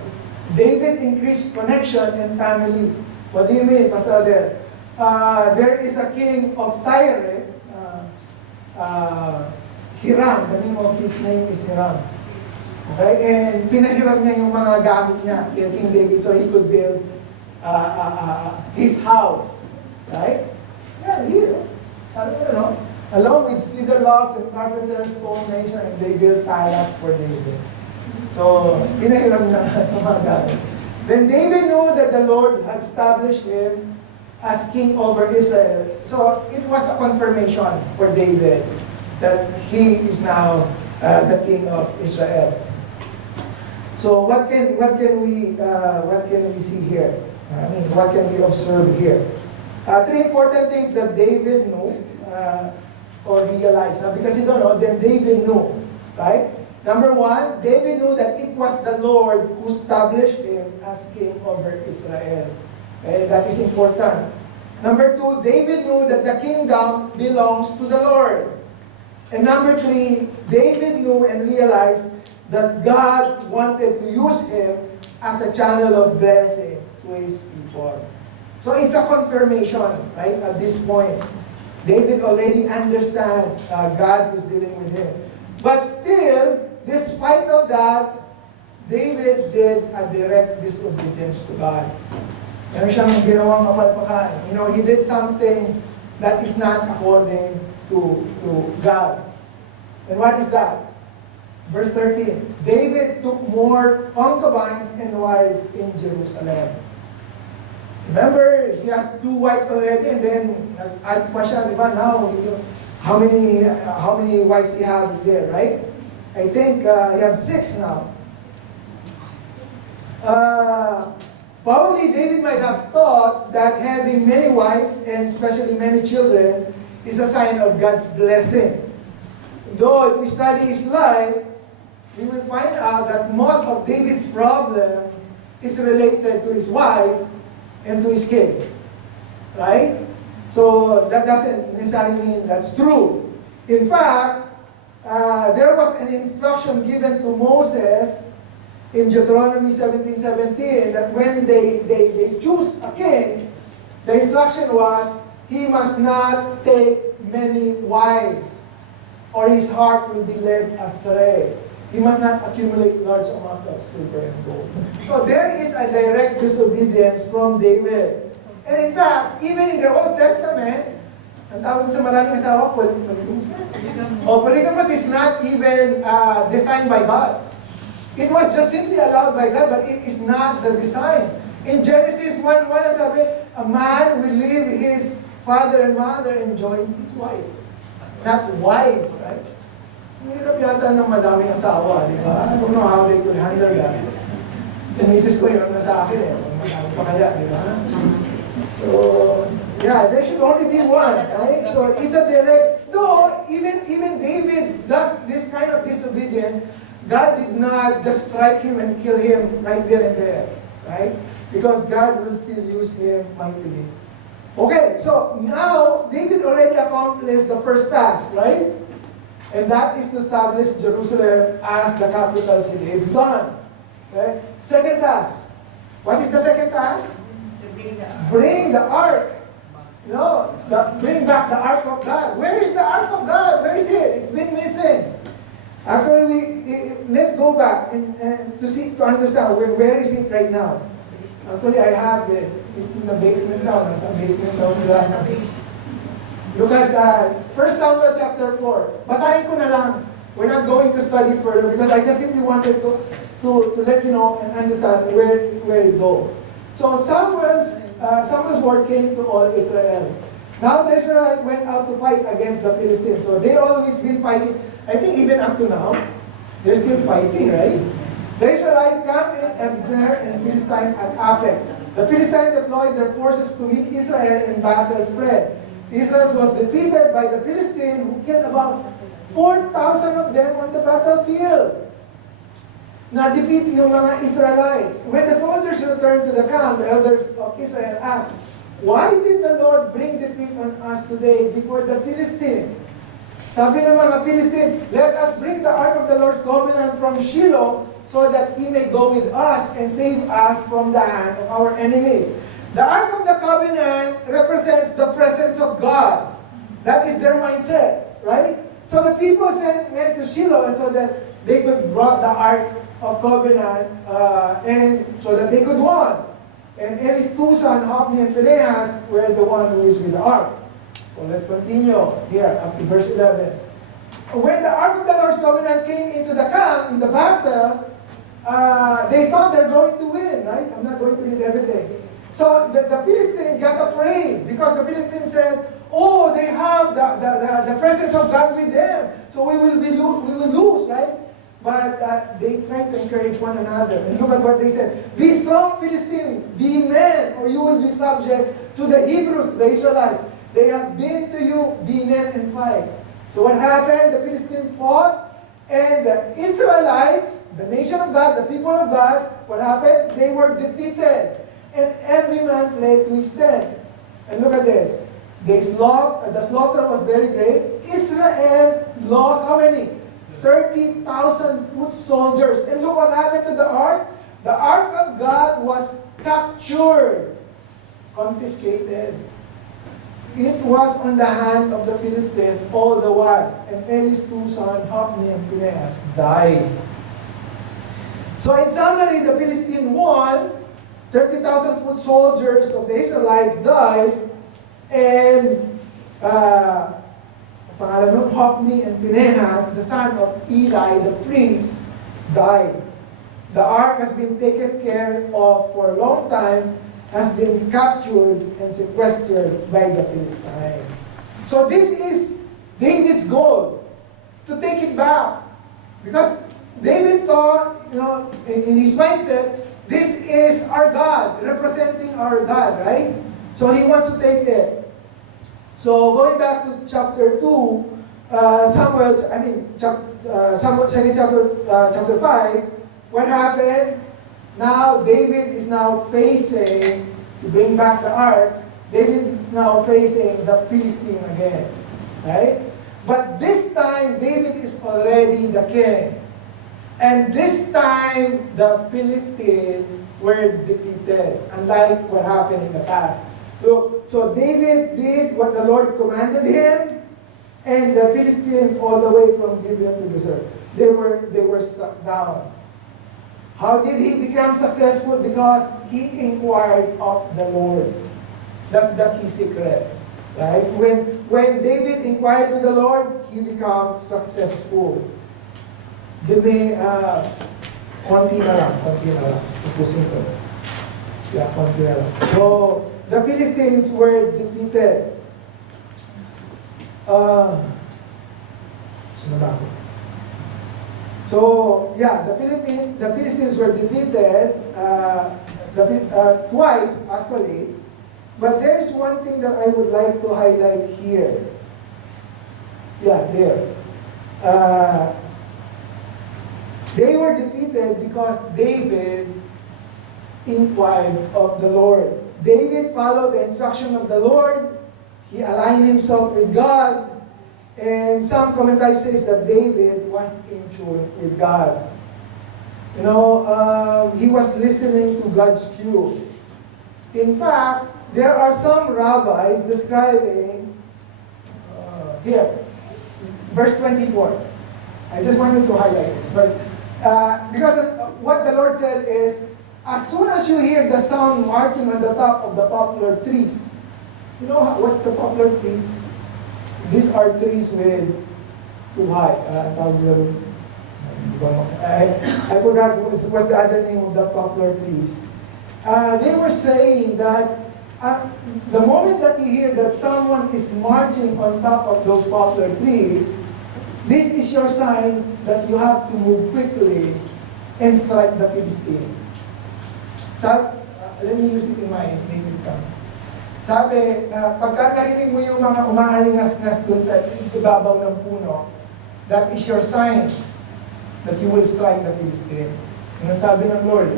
David increased connection and family. What do you mean, Pastor Adel? There is a king of Tyre, Hiram. The name of his name is Hiram. Okay? And pinahiram niya yung mga gamit niya kay King David so he could build his house. Right? Yeah, here. Along with cedar logs and carpenters, stone nation, and they built palace for David. So, pinahiram niya yung mga gamit. Then David knew that the Lord had established him as king over Israel. So, it was a confirmation for David that he is now the king of Israel. So what can we see here? What can we observe here? Three important things that David knew or realized. Because you don't know, then David knew, right? Number one, David knew that it was the Lord who established him as king over Israel. Okay, that is important. Number two, David knew that the kingdom belongs to the Lord. And number three, David knew and realized that God wanted to use him as a channel of blessing to his people. So it's a confirmation, right, at this point. David already understands God is dealing with him. But still, despite of that, David did a direct disobedience to God. Meron siyang ginawang kapalpakan. He did something that is not according to God. And what is that? Verse 13, David took more concubines and wives in Jerusalem. Remember, he has 2 wives already, and then nag-add pa siya, di ba? Now, how many wives he have there, right? I think he has 6 now. Probably David might have thought that having many wives, and especially many children, is a sign of God's blessing. Though if we study his life, we will find out that most of David's problem is related to his wife and to his kid. Right? So that doesn't necessarily mean that's true. In fact, there was an instruction given to Moses in Deuteronomy 17:17 that when they choose a king, the instruction was, he must not take many wives. or his heart will be led astray. He must not accumulate large amount of silver and gold. So there is a direct disobedience from David. And in fact, even in the Old Testament, ang tawag sa maraming asawa, polygamous. Polygamous is not even designed by God. It was just simply allowed by God, but it is not the design. In Genesis 1:1, sabi, a man will leave his father and mother and join his wife. Not wives, right? Hirap yata ng madaming asawa, di ba? I don't know how they could handle that. Si misis ko, hirap na sa akin eh. Madami pa kaya, di ba? So, yeah, there should only be one, right? So, it's a direct, though, even David does this kind of disobedience, God did not just strike him and kill him right there and there, right? Because God will still use him mightily. Okay, so now, David already accomplished the first task, right? And that is to establish Jerusalem as the capital city. It's done. Okay? Second task. What is the second task? Bring the ark. You know, bring back the ark of God. Where is the ark of God? Where is it? It's been missing. Actually, let's go back and to understand where is it right now. Actually, I have it. It's in the basement now. Nasa basement now. Look at 1 Samuel chapter 4. Basahin ko na lang. We're not going to study further because I just simply wanted to let you know and understand where it goes. So Samuel's word came to all Israel. Now the Israelites went out to fight against the Philistines. So they always been fighting. I think even up to now, they're still fighting, right? The Israelites camped in Abner and Philistines at Apec. The Philistines deployed their forces to meet Israel in battle spread. Israel was defeated by the Philistines who killed about 4,000 of them on the battlefield. Na-defeat yung mga Israelites. When the soldiers returned to the camp, the elders of Israel asked, why did the Lord bring defeat on us today before the Philistines? Sabi ng mga Philistines, let us bring the ark of the Lord's covenant from Shiloh so that he may go with us and save us from the hand of our enemies. The Ark of the Covenant represents the presence of God. That is their mindset, right? So the people went to Shiloh and so that they could brought the Ark of Covenant and so that they could win. And Eli's two sons, Hophni and Phinehas, were the one who is with the Ark. So let's continue here up to verse 11. When the Ark of the Lord's Covenant came into the camp, in the battle, they thought they're going to win, right? I'm not going to read everything. So the Philistines got afraid because the Philistines said, oh, they have the presence of God with them. So we will lose, right? But they tried to encourage one another. And look at what they said. Be strong, Philistines. Be men, or you will be subject to the Hebrews, the Israelites. They have been to you. Be men and fight. So what happened? The Philistines fought. And the Israelites, the nation of God, the people of God, what happened? They were defeated. And every man fled to his tent. And look at this. The slaughter was very great. Israel lost how many? 30,000 foot soldiers. And look what happened to the ark. The ark of God was captured, confiscated. It was on the hands of the Philistines all the while. And Eli's two sons, Hophni and Phinehas, died. So in summary, the Philistines won. 30,000 foot soldiers of the Israelites died, and pangalan nun, Hophni and Phinehas, the son of Eli, the priest, died. The ark has been taken care of for a long time, has been captured and sequestered by the Philistines. So this is David's goal, to take it back. Because David thought, in his mindset, this is our God, representing our God, right? So he wants to take it. So going back to chapter 2, chapter 5, what happened? Now David is now facing, to bring back the ark, David is now facing the Philistine again, right? But this time, David is already the king. And this time, the Philistines were defeated, unlike what happened in the past. Look, so David did what the Lord commanded him, And the Philistines all the way from Gibeon to Gezer, they were struck down. How did he become successful? Because he inquired of the Lord. That's the key secret. Right? When David inquired to the Lord, he became successful. Give me, konti na lang. Upusin ko. Yeah, konti na lang. So, the Philistines were defeated. Sino ba ako? So, yeah, the Philistines were defeated twice, actually. But there's one thing that I would like to highlight here. Yeah, there. They were defeated because David inquired of the Lord. David followed the instruction of the Lord. He aligned himself with God. And some commentaries says that David was in tune with God. You know, he was listening to God's cue. In fact, there are some rabbis describing, here, verse 24. I just wanted to highlight it. Because what the Lord said is, as soon as you hear the sound marching on the top of the poplar trees, you know what's the poplar trees? These are trees with too high. I forgot what's the other name of the poplar trees. They were saying that the moment that you hear that someone is marching on top of those poplar trees, this is your sign that you have to move quickly and strike the Philistine. So, let me use it in my native tongue. Sabi, pagka narinig mo yung mga umaalingas-ngas dun sa ibabaw ng puno, that is your sign that you will strike the Philistine. Yun ang sabi ng Lord.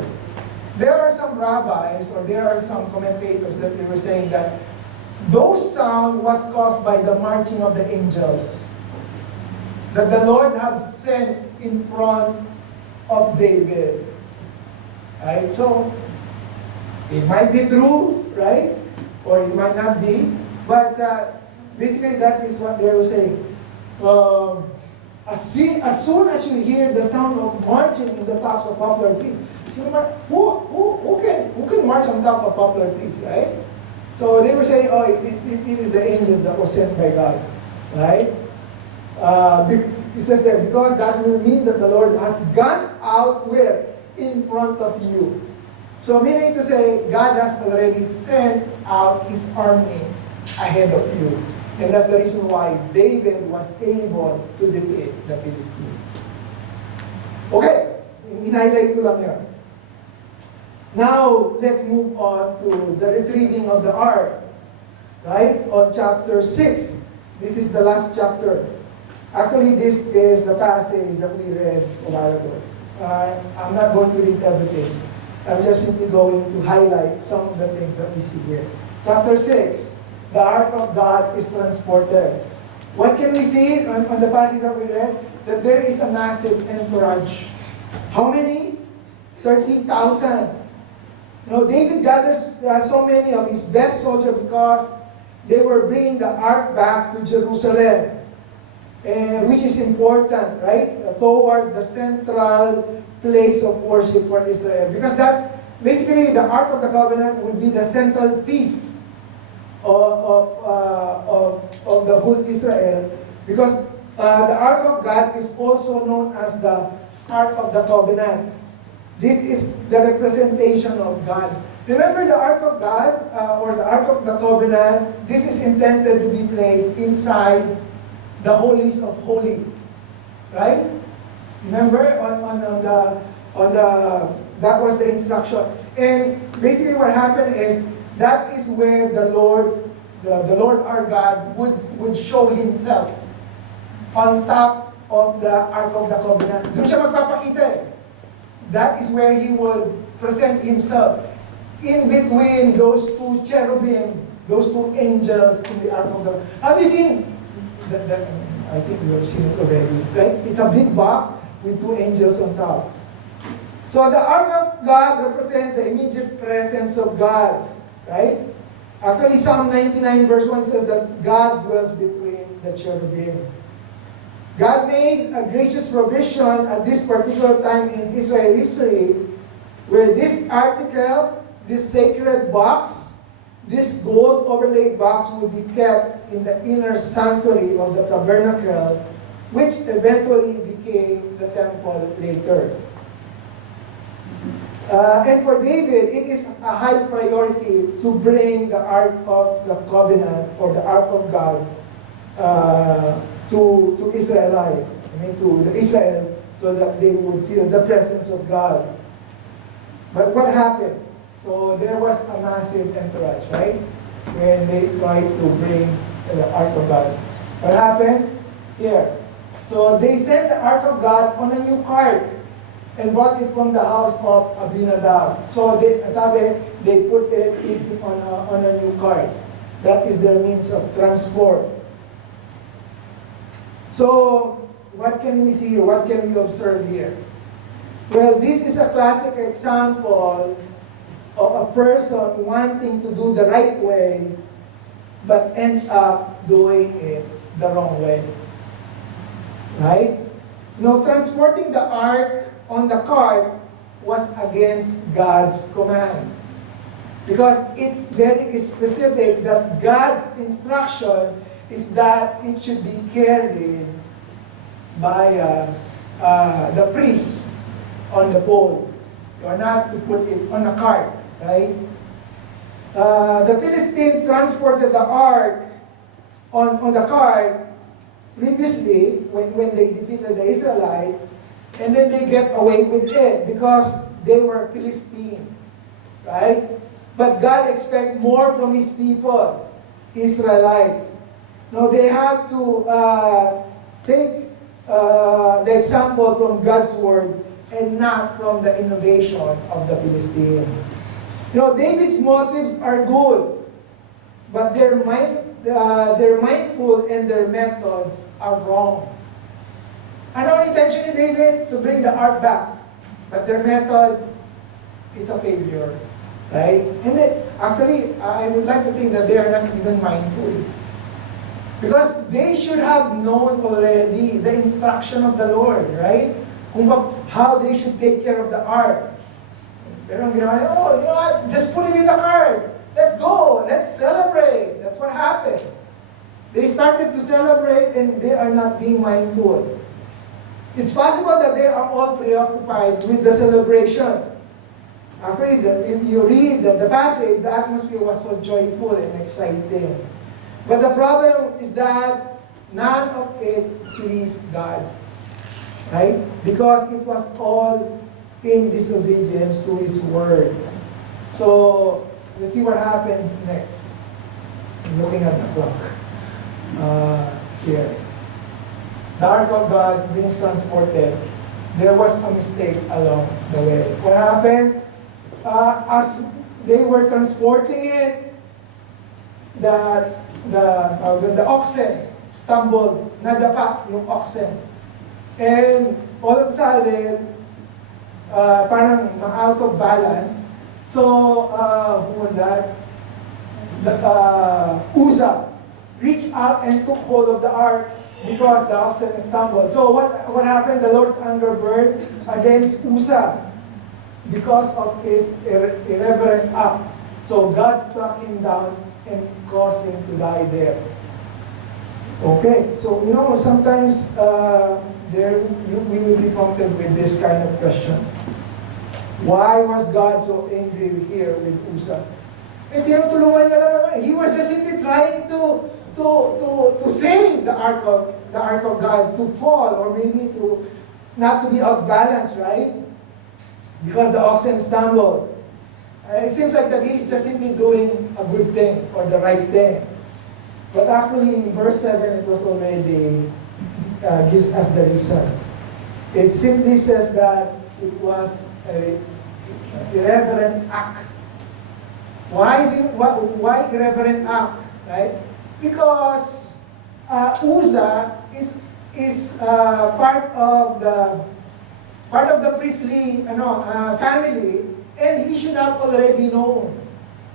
There are some rabbis or there are some commentators that they were saying that those sound was caused by the marching of the angels that the Lord have sent in front of David. Right? So, it might be true, right? Or it might not be. But basically that is what they were saying. As soon as you hear the sound of marching in the tops of poplar trees, who can march on top of poplar trees, right? So they were saying, oh, it is the angels that was sent by God, right? It says that because that will mean that the Lord has gone out where? In front of you. So meaning to say, God has already sent out His army ahead of you. And that's the reason why David was able to defeat the Philistines. Okay, in-highlight ko lang yan. Now, let's move on to the retrieving of the ark. Right? On chapter 6. This is the last chapter. Actually, this is the passage that we read a while ago. I'm not going to read everything. I'm just simply going to highlight some of the things that we see here. Chapter 6, the ark of God is transported. What can we see on the passage that we read? That there is a massive entourage. How many? 30,000. David gathered so many of his best soldiers because they were bringing the ark back to Jerusalem. Which is important, right? Towards the central place of worship for Israel. Because that, basically, the Ark of the Covenant will be the central piece of the whole Israel. Because the Ark of God is also known as the Ark of the Covenant. This is the representation of God. Remember the Ark of God, or the Ark of the Covenant, this is intended to be placed inside the holies of holy, right? Remember that was the instruction. And basically what happened is that is where the Lord our God would show Himself on top of the Ark of the Covenant. Doon siya magpapakita eh. That is where He would present Himself in between those two cherubim, those two angels in the Ark of the Covenant. Have you seen I think we have seen it already, right? It's a big box with two angels on top. So the Ark of God represents the immediate presence of God, right? Actually, Psalm 99 verse 1 says that God dwells between the cherubim. God made a gracious provision at this particular time in Israel history where this article, this sacred box, this gold overlaid box would be kept in the inner sanctuary of the tabernacle, which eventually became the temple later. And for David, it is a high priority to bring the Ark of the Covenant or the Ark of God to Israelite, to Israel, so that they would feel the presence of God. But what happened? So there was a massive entourage, right? When they tried to bring the Ark of God. What happened? Here. So they sent the Ark of God on a new cart and brought it from the house of Abinadab. So they put it on a new cart. That is their means of transport. So what can we see here? What can we observe here? Well, this is a classic example of a person wanting to do the right way, but end up doing it the wrong way. Right? Now, transporting the ark on the cart was against God's command. Because it's very specific that God's instruction is that it should be carried by the priest on the pole. You are not to put it on a cart, right? The Philistines transported the ark on the cart previously when they defeated the Israelites, and then they get away with it because they were Philistines, right? But God expects more from His people, Israelites. Now they have to take the example from God's word and not from the innovation of the Philistines. David's motives are good, but they're mindful and their methods are wrong. Ano intention ni David? To bring the ark back. But their method, it's a failure. Right? And actually, I would like to think that they are not even mindful. Because they should have known already the instruction of the Lord, right? How they should take care of the ark. Pero ang ginawa, you know what? Just put it in the cart. Let's go. Let's celebrate. That's what happened. They started to celebrate and they are not being mindful. It's possible that they are all preoccupied with the celebration. Actually, if you read the passage, the atmosphere was so joyful and exciting. But the problem is that none of it pleased God. Right? Because it was all in disobedience to His word. So, let's see what happens next. I'm looking at the clock. Here. The Ark of God being transported, there was a mistake along the way. What happened? As they were transporting it, the oxen stumbled, nadapa yung oxen. And all of a sudden, parang out of balance. So, who was that? Uzzah reached out and took hold of the ark because the oxen stumbled. So what happened? The Lord's anger burned against Uzzah because of his irreverent act. So God struck him down and caused him to die there. Okay, so sometimes we will be prompted with this kind of question. Why was God so angry here with Uzzah? Tinutulungan niya lang naman. He was just simply trying to save the ark of God to fall, or maybe not to be off balance, right? Because the oxen stumbled. It seems like that he's just simply doing a good thing or the right thing. But actually, in verse 7, it was already gives us the reason. It simply says that it was an irreverent act. Why irreverent act? Right? Because Uzzah is part of the priestly family, and he should have already known.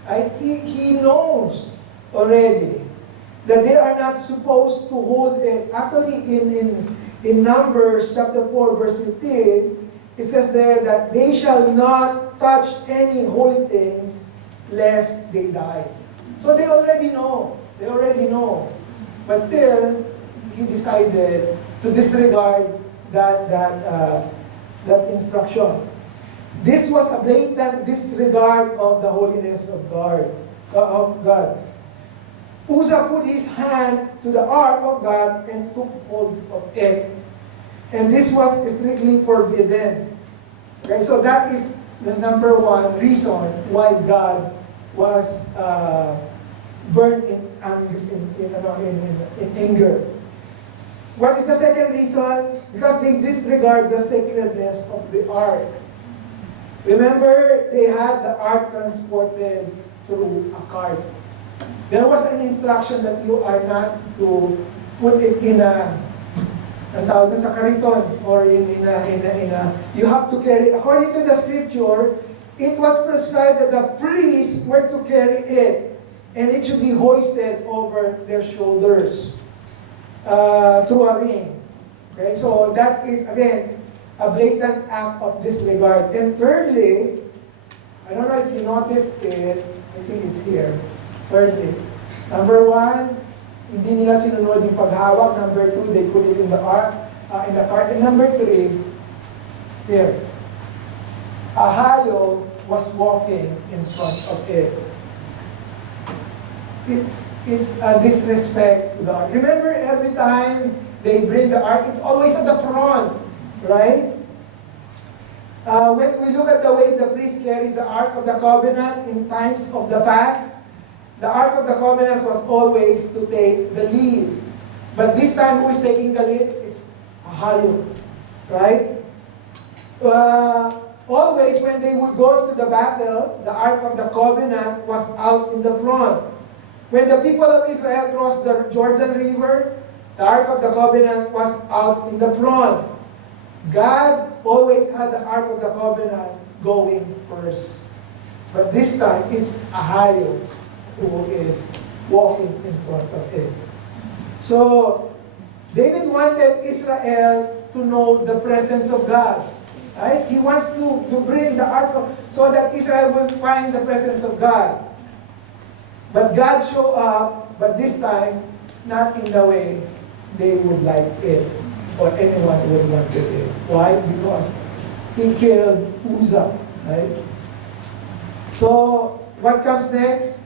Right? He knows already that they are not supposed to hold it. Actually, in Numbers chapter 4, verse 15, it says there that they shall not touch any holy things lest they die. So they already know. They already know. But still, he decided to disregard that instruction. This was a blatant disregard of the holiness of God. Uzzah put his hand to the ark of God and took hold of it. And this was strictly forbidden. Okay, so that is the number one reason why God was burned in anger. What is the second reason? Because they disregard the sacredness of the ark. Remember, they had the ark transported through a cart. There was an instruction that you are not to put it in ang tawag sa kariton, or you have to carry, according to the scripture, it was prescribed that the priests were to carry it, and it should be hoisted over their shoulders through a ring. Okay, so that is, again, a blatant act of disregard. And thirdly, I don't know if you noticed it, I think it's here. Thirdly, number one, hindi nila sinunod yung paghawak. Number two, they put it in the ark, in the cart. And number three, here, Ahayo was walking in front of it. It's a disrespect to the ark. Remember, every time they bring the ark, it's always at the front, right? When we look at the way the priest carries the Ark of the Covenant in times of the past, the Ark of the Covenant was always to take the lead. But this time, who is taking the lead? It's Ahayo, right? Always when they would go to the battle, the Ark of the Covenant was out in the front. When the people of Israel crossed the Jordan River, the Ark of the Covenant was out in the front. God always had the Ark of the Covenant going first. But this time, it's Ahayo who is walking in front of it. So, David wanted Israel to know the presence of God. Right? He wants to bring the ark so that Israel will find the presence of God. But God showed up, but this time, not in the way they would like it, or anyone would want it. Why? Because he killed Uzzah. Right? So, what comes next?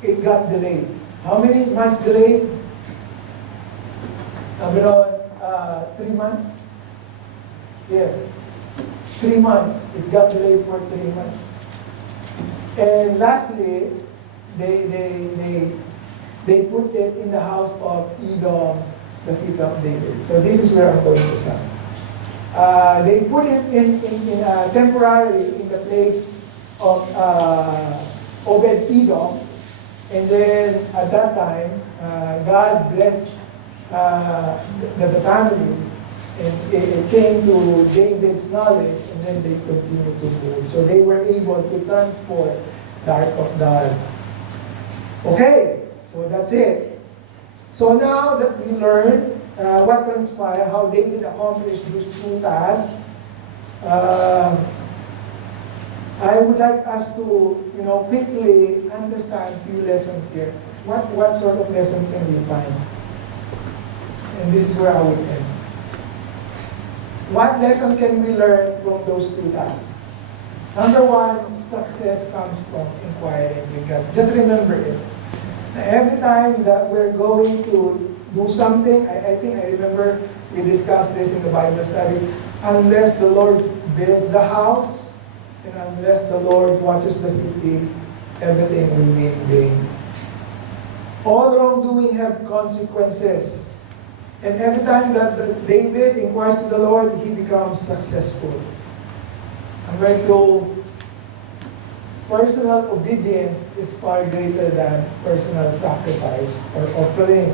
It got delayed. How many months delayed? 3 months? Yeah. 3 months. It got delayed for 3 months. And lastly, they put it in the house of Edom, the city of David. So this is where I'm going to start. They put it in temporarily in the place of Obed Edom. And then at that time, God blessed the family, and it came to David's knowledge, and then they continued to move. So they were able to transport the Ark of God. Okay, so that's it. So now that we learned what transpired, how David accomplished these two tasks, I would like us to, quickly understand a few lessons here. What sort of lesson can we find? And this is where I would end. What lesson can we learn from those two tasks? Number one, success comes from inquiring with God. Just remember it. Every time that we're going to do something, I think I remember we discussed this in the Bible study, unless the Lord builds the house, and unless the Lord watches the city, everything will be in vain. All wrongdoing have consequences. And every time that David inquires to the Lord, he becomes successful. I'm going to, personal obedience is far greater than personal sacrifice or offering.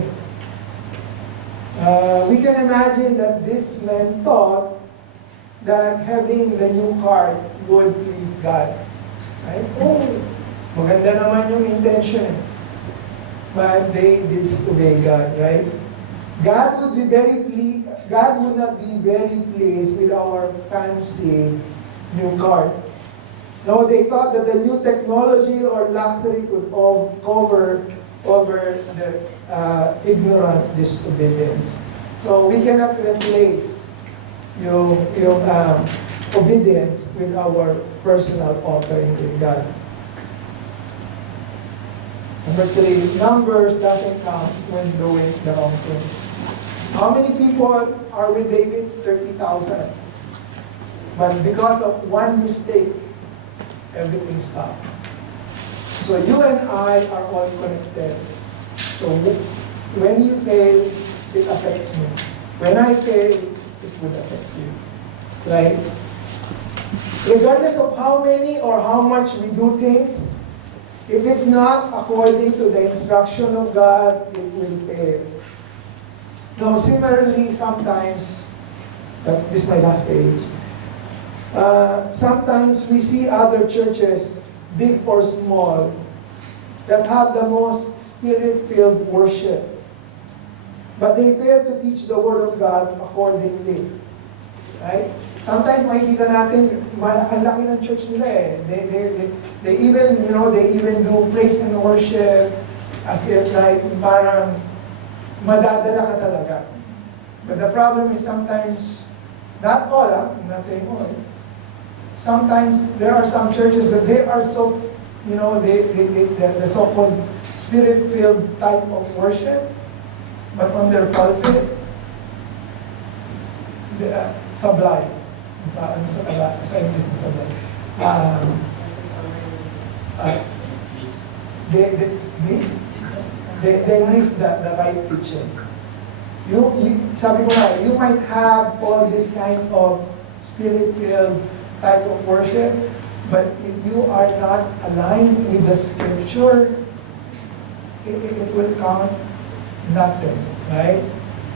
We can imagine that this man thought that having the new card would please God. Right? Oh, maganda naman yung intention. but they disobey God, right? God would not be very pleased with our fancy new car. No, they thought that the new technology or luxury could cover over their ignorant disobedience. So we cannot replace yung obedience with our personal offering with God. Number 3, numbers doesn't count when doing the wrong thing. How many people are with David? 30,000. But because of one mistake, everything stopped. So you and I are all connected. So when you fail, it affects me. When I fail, it would affect you. Right? Regardless of how many or how much we do things, if it's not according to the instruction of God, it will fail. Now, similarly, sometimes, this is my last page, sometimes we see other churches, big or small, that have the most spirit-filled worship. But they fail to teach the Word of God accordingly. Right? Sometimes makikita natin, ang laki ng church nila eh. They even do praise and worship as if like parang madadala ka talaga. But the problem is sometimes, not all, I'm not saying all. Sometimes there are some churches that they are so, the so-called spirit-filled type of worship, but on their pulpit, sublime. Ano sa English na sublime? They miss the right teaching. Sabi ko nga, you might have all this kind of spirit-filled type of worship, but if you are not aligned with the scripture, it will count nothing, right?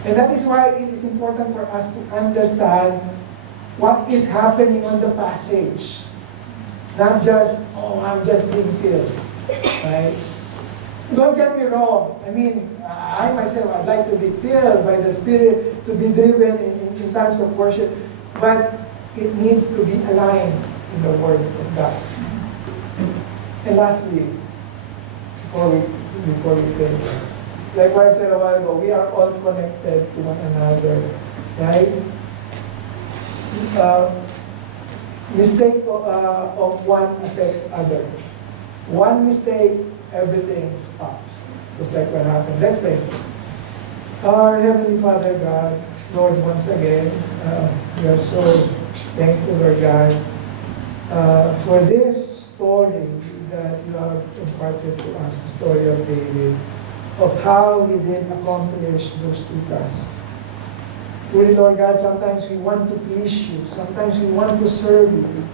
And that is why it is important for us to understand what is happening on the passage. Not just, I'm just being filled, right? Don't get me wrong. I mean, I myself, I'd like to be filled by the Spirit, to be driven in times of worship, but it needs to be aligned in the Word of God. And lastly, before we finish, like what I said a while ago, we are all connected to one another, right? Mistake of one affects other. One mistake, everything stops. Just like what happened. Let's pray. Our Heavenly Father God, Lord, once again, we are so thankful, Lord God, for this story that you have imparted to us, the story of David, of how he did accomplish those 2 tasks. Truly, Lord God, sometimes we want to please you. Sometimes we want to serve you.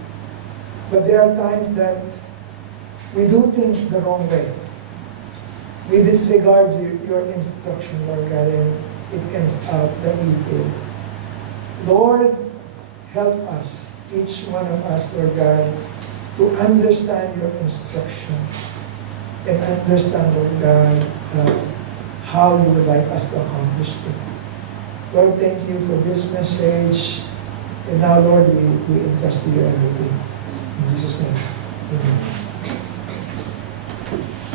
But there are times that we do things the wrong way. We disregard your instruction, Lord God, and it ends up that we fail. Lord, help us, each one of us, Lord God, to understand your instruction and understand, Lord God, how you would like us to accomplish it. Lord, thank you for this message. And now, Lord, we entrust to you everything. In Jesus' name, amen.